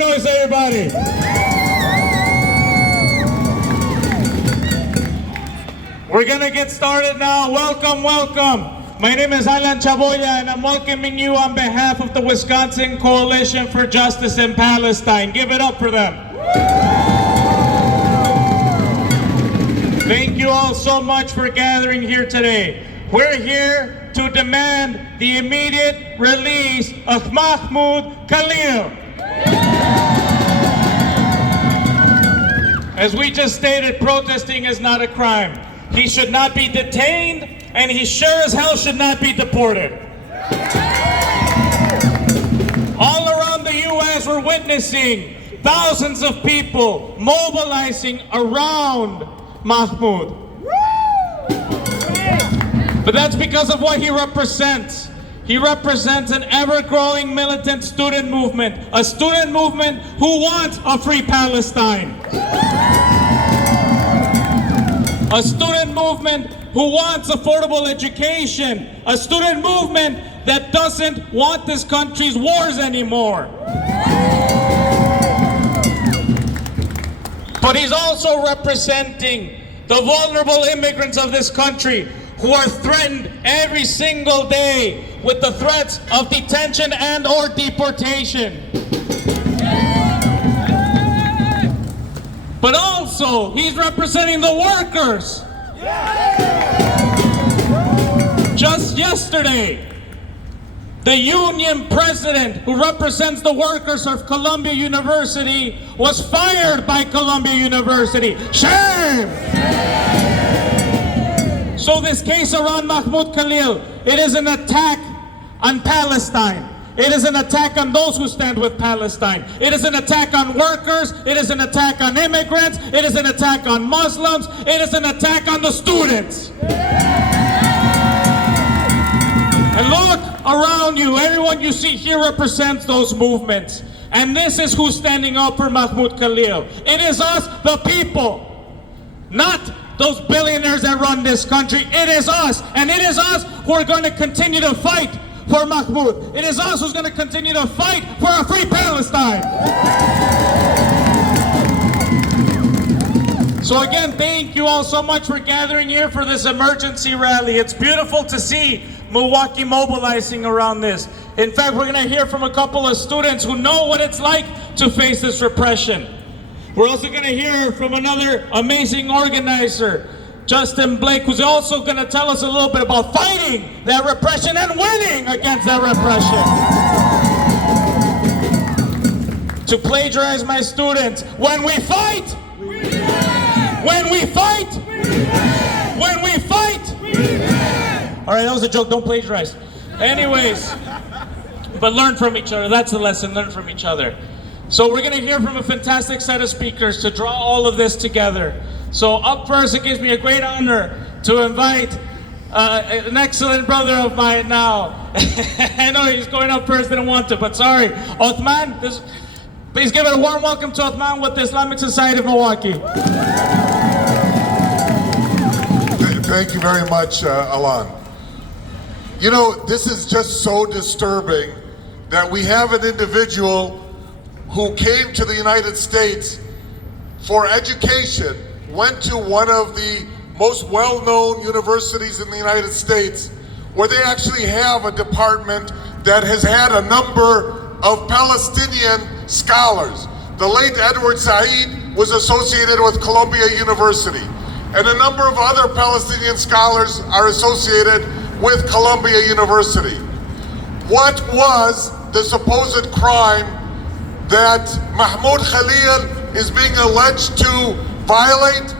noise, everybody. We're gonna get started now. Welcome, welcome. My name is Alan Chaboya, and I'm welcoming you on behalf of the Wisconsin Coalition for Justice in Palestine. Give it up for them. Thank you all so much for gathering here today. We're here to demand the immediate release of Mahmoud Khalil. As we just stated, protesting is not a crime. He should not be detained, and he sure as hell should not be deported. All around the U.S., we're witnessing thousands of people mobilizing around Mahmoud. But that's because of what he represents. He represents an ever-growing militant student movement, a student movement who wants a free Palestine. A student movement who wants affordable education. A student movement that doesn't want this country's wars anymore. But he's also representing the vulnerable immigrants of this country who are threatened every single day with the threats of detention and or deportation. But also, he's representing the workers. Just yesterday, the union president who represents the workers of Columbia University was fired by Columbia University. Shame! So this case around Mahmoud Khalil, it is an attack on Palestine. It is an attack on those who stand with Palestine. It is an attack on workers. It is an attack on immigrants. It is an attack on Muslims. It is an attack on the students. And look around you. Everyone you see here represents those movements. And this is who's standing up for Mahmoud Khalil. It is us, the people, not those billionaires that run this country. It is us. And it is us who are going to continue to fight for Mahmoud. It is us who's going to continue to fight for a free Palestine. So again, thank you all so much for gathering here for this emergency rally. It's beautiful to see Milwaukee mobilizing around this. In fact, we're going to hear from a couple of students who know what it's like to face this repression. We're also going to hear from another amazing organizer, Justin Blake, who's also going to tell us a little bit about fighting that repression and winning against that repression. To plagiarize my students, when we fight, we win. When we fight, we win. When we fight, we win. All right, that was a joke, don't plagiarize. Anyways, but learn from each other. That's the lesson, learn from each other. So we're going to hear from a fantastic set of speakers to draw all of this together. So up first, it gives me a great honor to invite an excellent brother of mine now. I know he's going up first, didn't want to, but sorry. Othman, please give it a warm welcome to Othman with the Islamic Society of Milwaukee. Thank you very much, Alan. You know, this is just so disturbing that we have an individual who came to the United States for education, went to one of the most well-known universities in the United States, where they actually have a department that has had a number of Palestinian scholars. The late Edward Said was associated with Columbia University, and a number of other Palestinian scholars are associated with Columbia University. What was the supposed crime that Mahmoud Khalil is being alleged to violate?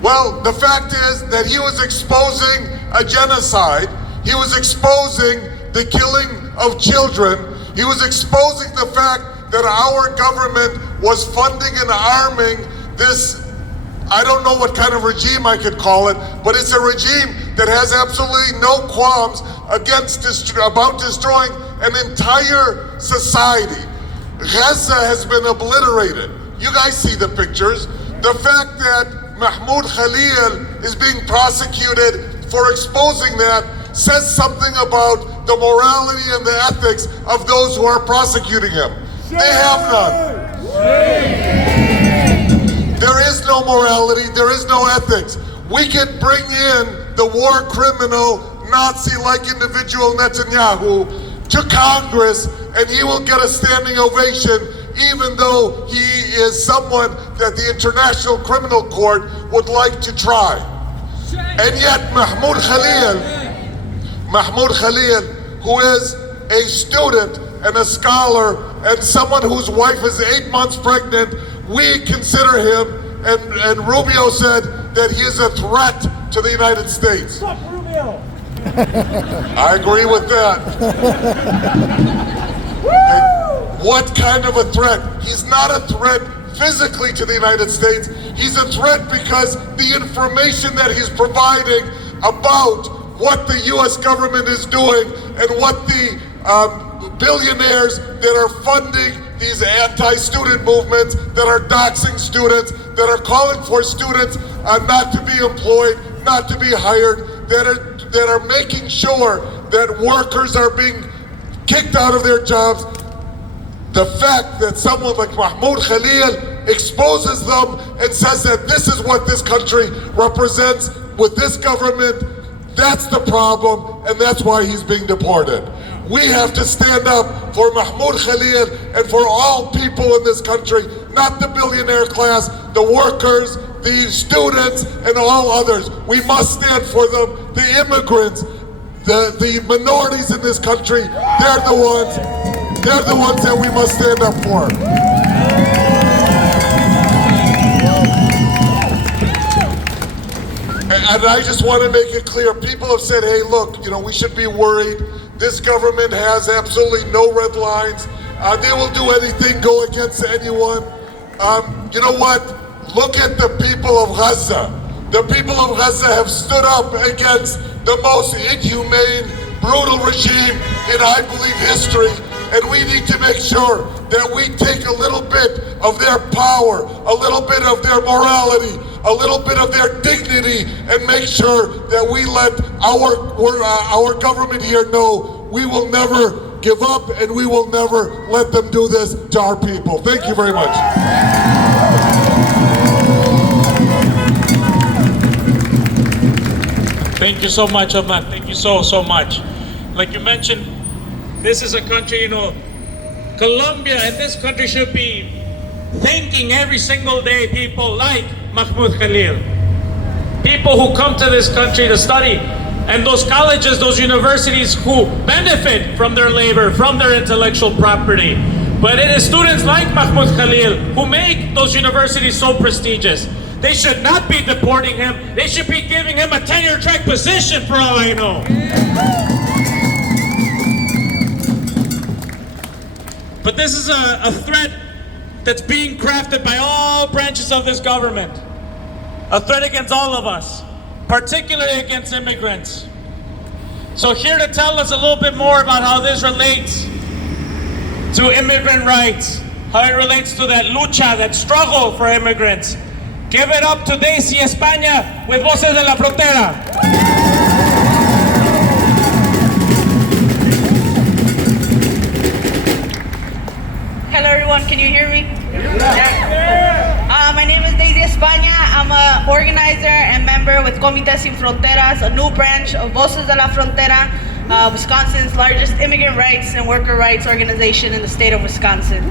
Well, the fact is that he was exposing a genocide. He was exposing the killing of children. He was exposing the fact that our government was funding and arming this, I don't know what kind of regime I could call it, but it's a regime that has absolutely no qualms about destroying an entire society. Gaza has been obliterated. You guys see the pictures. The fact that Mahmoud Khalil is being prosecuted for exposing that says something about the morality and the ethics of those who are prosecuting him. They have none. There is no morality, there is no ethics. We can bring in the war criminal, Nazi-like individual Netanyahu to Congress and he will get a standing ovation even though he is someone that the International Criminal Court would like to try. And yet Mahmoud Khalil, who is a student and a scholar and someone whose wife is 8 months pregnant, we consider him, and Rubio said that he is a threat to the United States. Fuck Rubio! I agree with that. What kind of a threat? He's not a threat physically to the United States. He's a threat because the information that he's providing about what the U.S. government is doing and what the billionaires that are funding these anti-student movements, that are doxing students, that are calling for students not to be employed, not to be hired, that are making sure that workers are being kicked out of their jobs. The fact that someone like Mahmoud Khalil exposes them and says that this is what this country represents with this government, that's the problem, and that's why he's being deported. We have to stand up for Mahmoud Khalil and for all people in this country, not the billionaire class, the workers, the students, and all others. We must stand for them, the immigrants, the minorities in this country. They're the ones that we must stand up for. And I just want to make it clear, people have said, hey, look, we should be worried. This government has absolutely no red lines. They will do anything, go against anyone. You know what? Look at the people of Gaza. The people of Gaza have stood up against the most inhumane, brutal regime in, I believe, history. And we need to make sure that we take a little bit of their power, a little bit of their morality, a little bit of their dignity, and make sure that we let our government here know we will never give up and we will never let them do this to our people. Thank you very much. Thank you so much, Ahmad. Thank you so much. Like you mentioned, this is a country, Colombia and this country should be thanking every single day people like Mahmoud Khalil. People who come to this country to study, and those colleges, those universities who benefit from their labor, from their intellectual property. But it is students like Mahmoud Khalil who make those universities so prestigious. They should not be deporting him. They should be giving him a tenure track position for all I know. But this is a threat that's being crafted by all branches of this government. A threat against all of us, particularly against immigrants. So here to tell us a little bit more about how this relates to immigrant rights, how it relates to that lucha, that struggle for immigrants. Give it up to Daisy España with Voces de la Frontera. Hello everyone, can you hear me? My name is Daisy España. I'm an organizer and member with Comité Sin Fronteras, a new branch of Voces de la Frontera, Wisconsin's largest immigrant rights and worker rights organization in the state of Wisconsin.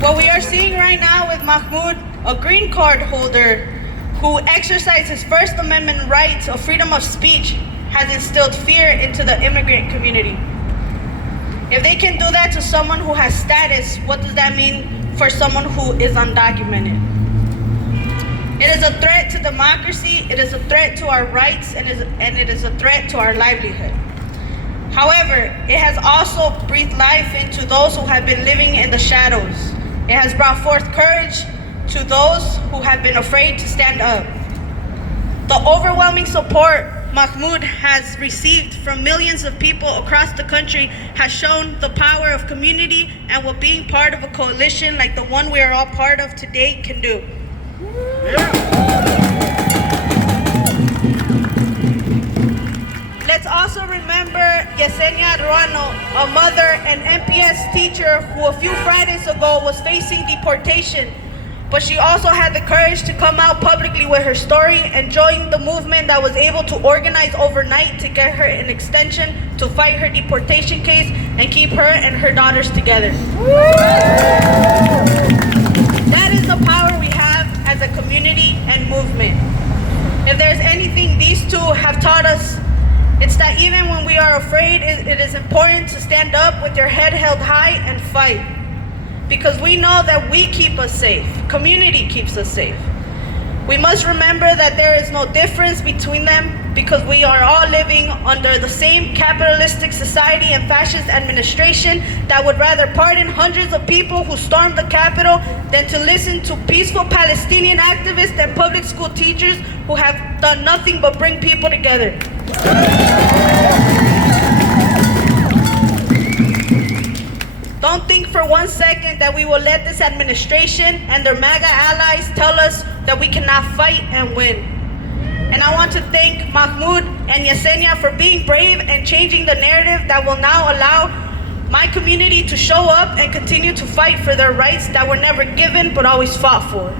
What we are seeing right now with Mahmoud, a green card holder who exercised his First Amendment rights of freedom of speech, has instilled fear into the immigrant community. If they can do that to someone who has status, what does that mean for someone who is undocumented? It is a threat to democracy, it is a threat to our rights, and it is a threat to our livelihood. However, it has also breathed life into those who have been living in the shadows. It has brought forth courage to those who have been afraid to stand up. The overwhelming support Mahmoud has received from millions of people across the country has shown the power of community and what being part of a coalition like the one we are all part of today can do. let's also remember Yesenia Ruano, a mother and MPS teacher who a few Fridays ago was facing deportation. But she also had the courage to come out publicly with her story and join the movement that was able to organize overnight to get her an extension to fight her deportation case and keep her and her daughters together. That is the power we have as a community and movement. If there's anything these two have taught us, it's that even when we are afraid, it is important to stand up with your head held high and fight. Because we know that we keep us safe. Community keeps us safe. We must remember that there is no difference between them because we are all living under the same capitalistic society and fascist administration that would rather pardon hundreds of people who stormed the Capitol than to listen to peaceful Palestinian activists and public school teachers who have done nothing but bring people together. Don't think for 1 second that we will let this administration and their MAGA allies tell us that we cannot fight and win. And I want to thank Mahmoud and Yesenia for being brave and changing the narrative that will now allow my community to show up and continue to fight for their rights that were never given but always fought for.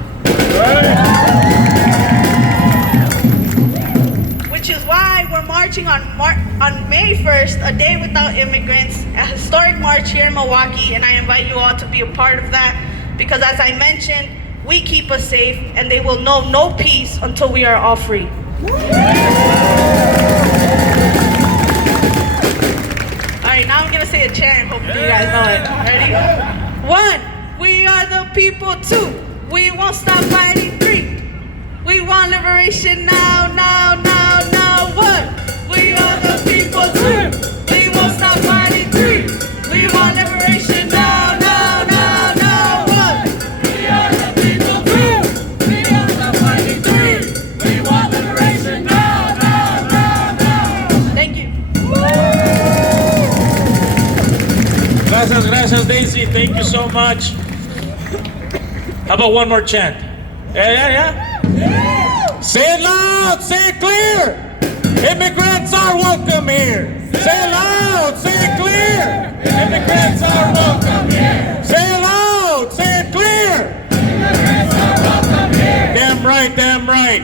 Which is why we're marching on May 1st, a day without immigrants, a historic march here in Milwaukee, and I invite you all to be a part of that because, as I mentioned, we keep us safe and they will know no peace until we are all free. Alright, now I'm gonna say a chant, hopefully you guys know it. Ready? 1, we are the people. 2, we won't stop fighting. 3, we want liberation now, now, now, now. 1, we are the people. 2, we won't stop fighting. 3, we want liberation now, now, now, now. 1, we are the people. 2, we won't stop fighting. 3, we want liberation now, now, now, now. Thank you. Gracias, Daisy. Thank you so much. How about one more chant? Yeah. Say it loud, say it clear. Immigrants are welcome here. Say it loud, say it clear. Immigrants are welcome here. Say it loud, say it clear. Immigrants are welcome here. Damn right, damn right.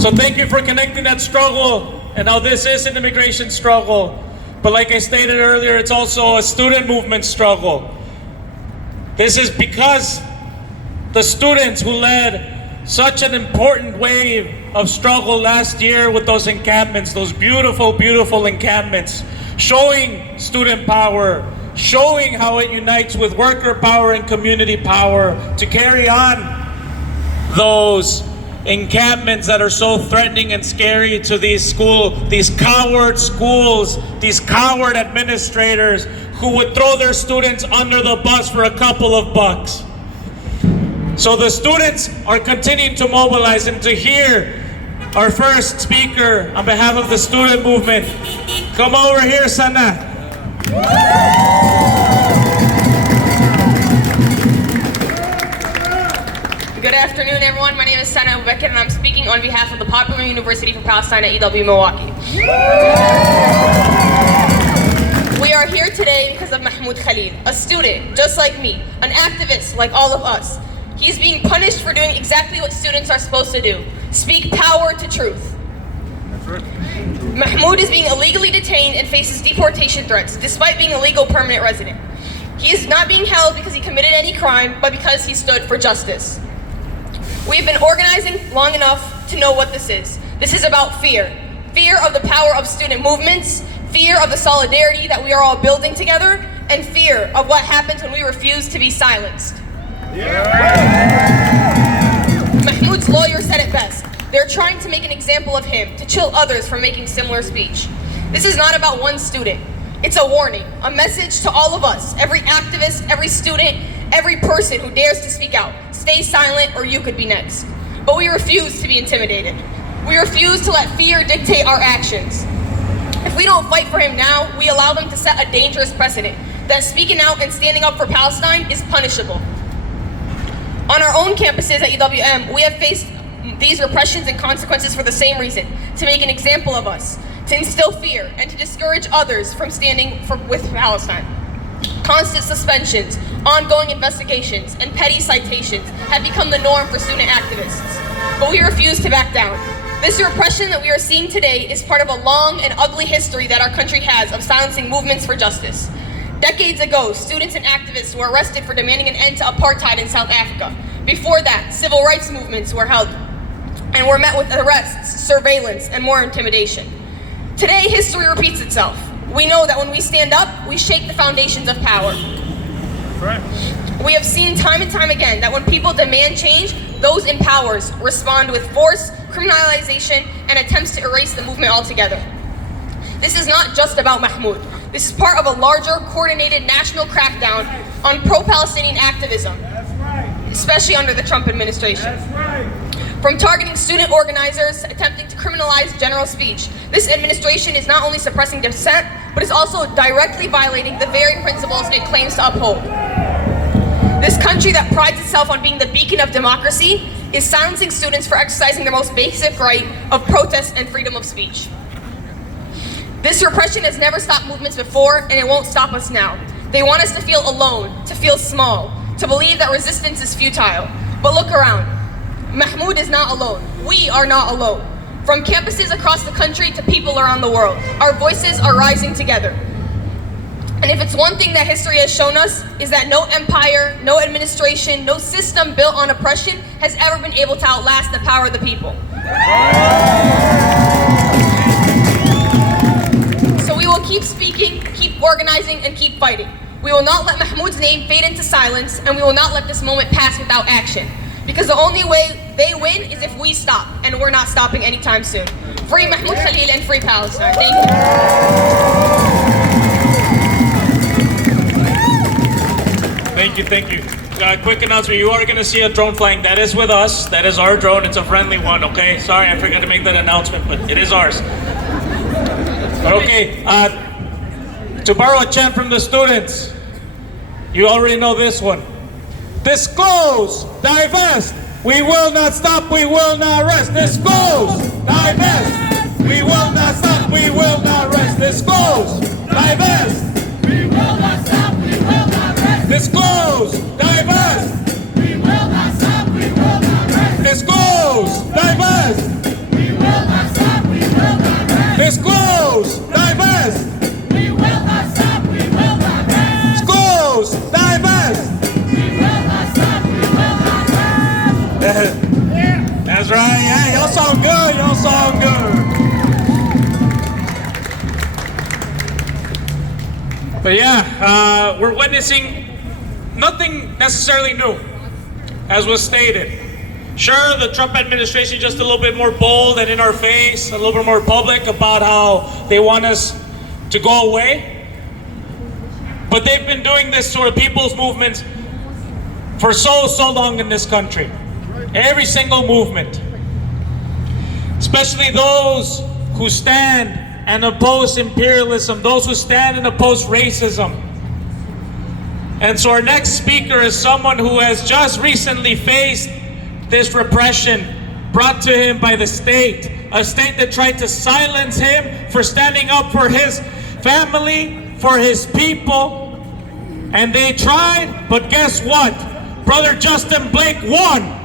So thank you for connecting that struggle. And now this is an immigration struggle. But like I stated earlier, it's also a student movement struggle. This is because the students who led such an important wave of struggle last year with those encampments, those beautiful, beautiful encampments, showing student power, showing how it unites with worker power and community power to carry on those encampments that are so threatening and scary to these coward schools, these coward administrators who would throw their students under the bus for a couple of bucks. So the students are continuing to mobilize, and to hear our first speaker on behalf of the student movement, come over here, Sana. Good afternoon, everyone. My name is Sana Ubekir, and I'm speaking on behalf of the Popular University for Palestine at EW Milwaukee. We are here today because of Mahmoud Khalil, a student just like me, an activist like all of us. He's being punished for doing exactly what students are supposed to do: speak power to truth. That's right. Mahmoud is being illegally detained and faces deportation threats, despite being a legal permanent resident. He is not being held because he committed any crime, but because he stood for justice. We've been organizing long enough to know what this is. This is about fear. Fear of the power of student movements, fear of the solidarity that we are all building together, and fear of what happens when we refuse to be silenced. Mahmoud's lawyer said it best. They're trying to make an example of him to chill others from making similar speech. This is not about one student. It's a warning, a message to all of us, every activist, every student, every person who dares to speak out. Stay silent or you could be next. But we refuse to be intimidated. We refuse to let fear dictate our actions. If we don't fight for him now, we allow them to set a dangerous precedent that speaking out and standing up for Palestine is punishable. On our own campuses at EWM, we have faced these repressions and consequences for the same reason, to make an example of us, to instill fear, and to discourage others from standing with Palestine. Constant suspensions, ongoing investigations, and petty citations have become the norm for student activists. But we refuse to back down. This repression that we are seeing today is part of a long and ugly history that our country has of silencing movements for justice. Decades ago, students and activists were arrested for demanding an end to apartheid in South Africa. Before that, civil rights movements were held and were met with arrests, surveillance, and more intimidation. Today, history repeats itself. We know that when we stand up, we shake the foundations of power. Right. We have seen time and time again that when people demand change, those in power respond with force, criminalization, and attempts to erase the movement altogether. This is not just about Mahmoud. This is part of a larger, coordinated national crackdown on pro-Palestinian activism, especially under the Trump administration. From targeting student organizers, attempting to criminalize general speech, this administration is not only suppressing dissent, but is also directly violating the very principles it claims to uphold. This country that prides itself on being the beacon of democracy is silencing students for exercising their most basic right of protest and freedom of speech. This repression has never stopped movements before, and it won't stop us now. They want us to feel alone, to feel small, to believe that resistance is futile. But look around. Mahmoud is not alone. We are not alone. From campuses across the country to people around the world, our voices are rising together. And if it's one thing that history has shown us, is that no empire, no administration, no system built on oppression has ever been able to outlast the power of the people. So we will keep speaking, keep organizing, and keep fighting. We will not let Mahmoud's name fade into silence, and we will not let this moment pass without action. Because the only way they win is if we stop, and we're not stopping anytime soon. Free Mahmoud Khalil and free Palestine. Thank you. Thank you. Quick announcement, you are going to see a drone flying. That is with us. That is our drone. It's a friendly one, okay? Sorry, I forgot to make that announcement, but it is ours. But okay, to borrow a chant from the students, you already know this one. Disclose, divest, we will not stop, we will not rest. Disclose, divest, we will not stop, we will not rest. Disclose, divest, we will not stop, we will not rest. Disclose, divest, we will not stop, we will not rest. Disclose, divest, we will not stop, we will not rest. Disclose, divest, we will not stop, we will not rest. Disclose, divest. That's right, yeah, y'all sound good, y'all sound good. But yeah, we're witnessing nothing necessarily new, as was stated. Sure, the Trump administration is just a little bit more bold and in our face, a little bit more public about how they want us to go away. But they've been doing this sort of people's movements for so long in this country. Every single movement, especially those who stand and oppose imperialism, those who stand and oppose racism. And so our next speaker is someone who has just recently faced this repression brought to him by the state, a state that tried to silence him for standing up for his family, for his people. And they tried, but guess what? Brother Justin Blake won.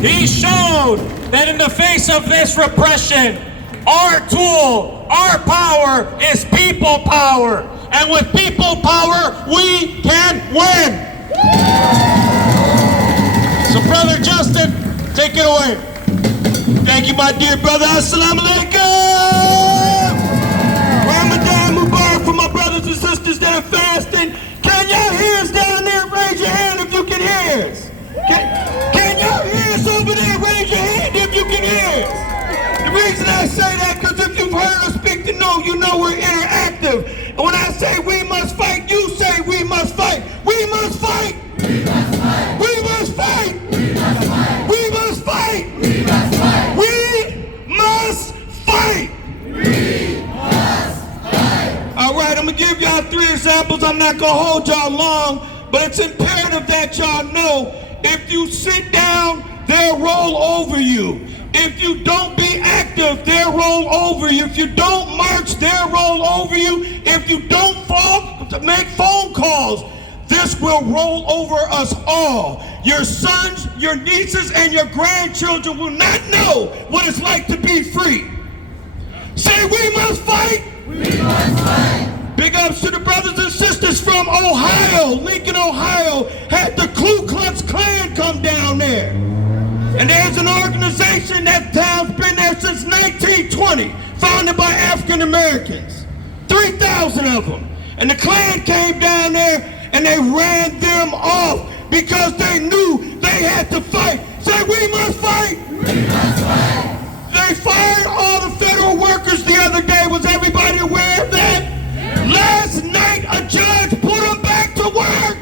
He showed that in the face of this repression, our tool, our power is people power. And with people power, we can win. So Brother Justin, take it away. Thank you, my dear brother. Assalamu alaikum. Ramadan Mubarak for my brothers and sisters that are fasting. Can y'all hear us down there? Raise your hand if you can hear us. Can y'all hear us over there? Raise your hand if you can hear us. The reason I say that, because if you've heard us speak to know, you know we're interactive. And when I say we must fight, you say we must fight. We must fight. We must fight. We must fight. We must fight. We must fight. We must fight. We must fight. We must fight. All right, I'm going to give y'all 3 examples. I'm not going to hold y'all long, but it's imperative that y'all know If you sit down, they'll roll over you. If you don't be active, they'll roll over you. If you don't march, they'll roll over you. If you don't make phone calls, this will roll over us all. Your sons, your nieces, and your grandchildren will not know what it's like to be free. Say, we must fight. We must fight. Big ups to the brothers and sisters from Ohio. Lincoln, Ohio had the Ku Klux Klan come down there. And there's an organization that town's been there since 1920, founded by African Americans. 3,000 of them. And the Klan came down there and they ran them off because they knew they had to fight. Say, we must fight. We must fight. They fired all the federal workers the other day. Was everybody aware of that? Last night, a judge put them back to work.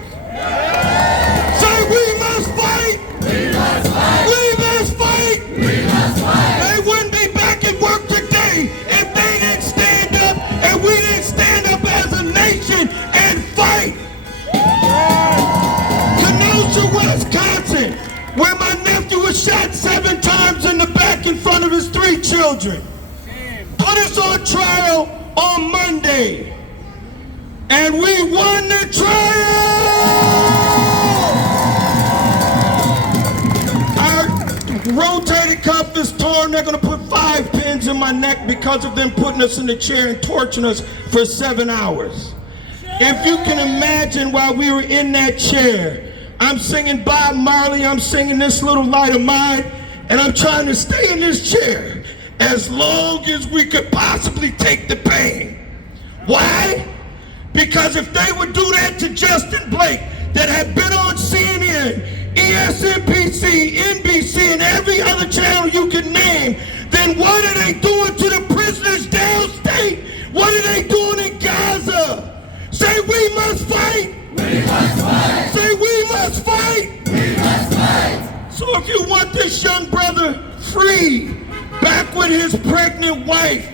Say, we must fight. We must fight. We must fight. We must fight. They wouldn't be back at work today if they didn't stand up and we didn't stand up as a nation and fight. Kenosha, Wisconsin, where my nephew was shot 7 times in the back in front of his 3 children. Put us on trial on Monday. And we won the trial! Our rotator cuff is torn. They're going to put 5 pins in my neck because of them putting us in the chair and torturing us for 7 hours. If you can imagine while we were in that chair, I'm singing Bob Marley, I'm singing This Little Light of Mine, and I'm trying to stay in this chair as long as we could possibly take the pain. Why? Because if they would do that to Justin Blake, that had been on CNN, ESNBC, NBC, and every other channel you can name, then what are they doing to the prisoners downstate? What are they doing in Gaza? Say, we must fight. We must fight. Say, we must fight. We must fight. So if you want this young brother free, back with his pregnant wife,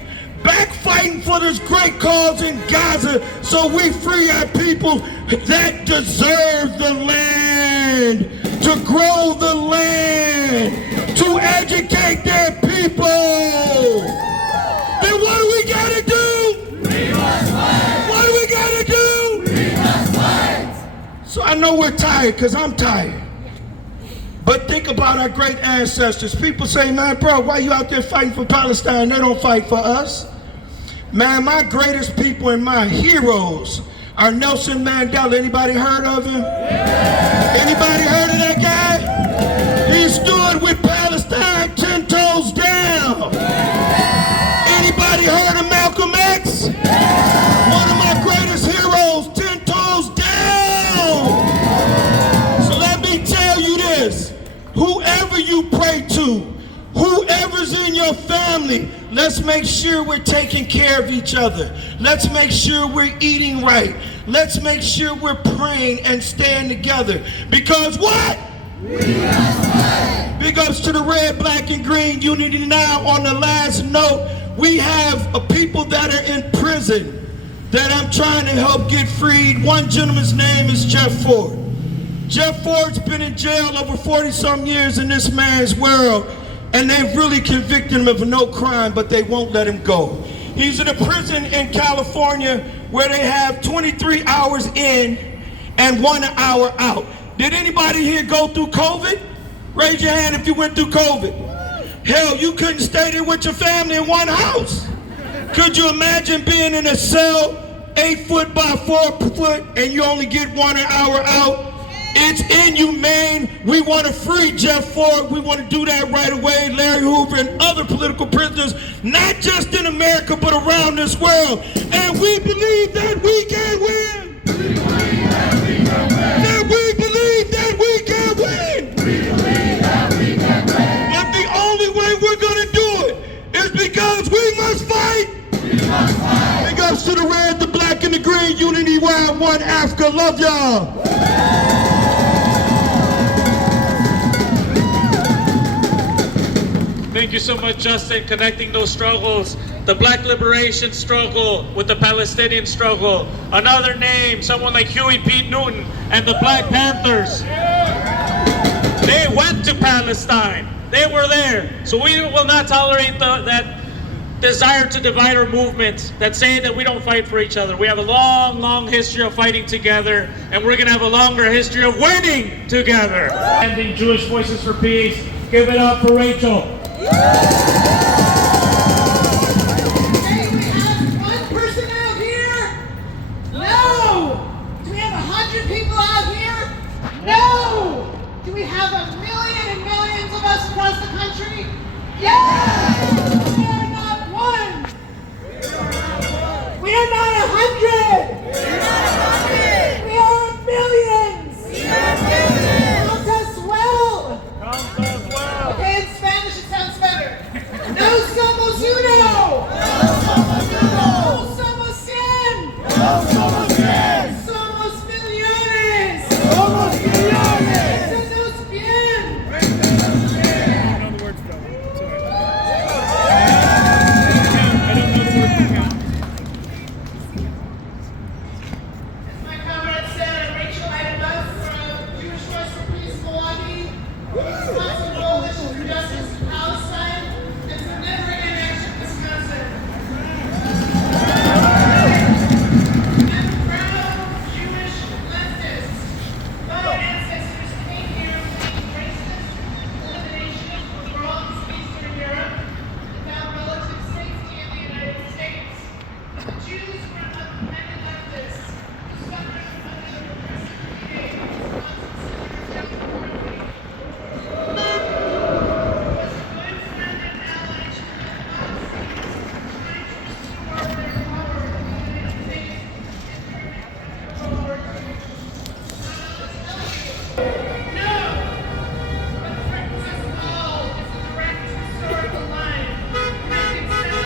back fighting for this great cause in Gaza, so we free our people that deserve the land, to grow the land, to educate their people. Then what do we gotta do? We must fight. What do we gotta do? We must fight. So I know we're tired, because I'm tired. But think about our great ancestors. People say, man, bro, why you out there fighting for Palestine? They don't fight for us. Man, my greatest people and my heroes are Nelson Mandela. Anybody heard of him? Anybody heard of that guy? He stood with Palestine 10 toes down. Anybody heard of Malcolm X? One of my greatest heroes, 10 toes down. So let me tell you this. Whoever you pray to, whoever's in your family, let's make sure we're taking care of each other. Let's make sure we're eating right. Let's make sure we're praying and staying together. Because what? Big ups to the red, black, and green unity. Now, on the last note, we have people that are in prison that I'm trying to help get freed. One gentleman's name is Jeff Ford. Jeff Ford's been in jail over 40-some years in this man's world. And they've really convicted him of no crime, but they won't let him go. He's in a prison in California where they have 23 hours in and 1 hour out. Did anybody here go through COVID? Raise your hand if you went through COVID. Hell, you couldn't stay there with your family in one house. Could you imagine being in a cell 8 foot by 4 foot and you only get 1 hour out? It's inhumane. We want to free Jeff Ford. We want to do that right away. Larry Hoover and other political prisoners, not just in America, but around this world. And we believe that we can win. We believe that we can win. That we believe that we can win. We believe that we can win. But the only way we're going to do it is because we must fight. We must fight. Big ups to the red, the black, and the green. Unity, Wild One, Africa. Love y'all. Thank you so much, Justin, connecting those struggles. The black liberation struggle with the Palestinian struggle. Another name, someone like Huey P. Newton and the Black Panthers. They went to Palestine. They were there. So we will not tolerate that desire to divide our movement that say that we don't fight for each other. We have a long, long history of fighting together, and we're going to have a longer history of winning together. Ending Jewish Voices for Peace. Give it up for Rachel. Do we have one person out here? No! Do we have 100 people out here? No! Do we have a million and millions of us across the country? Yes! We are not one! We are not 100! We are millions! Count us well! Okay, in Spanish it sounds better. No somos uno! No somos cien!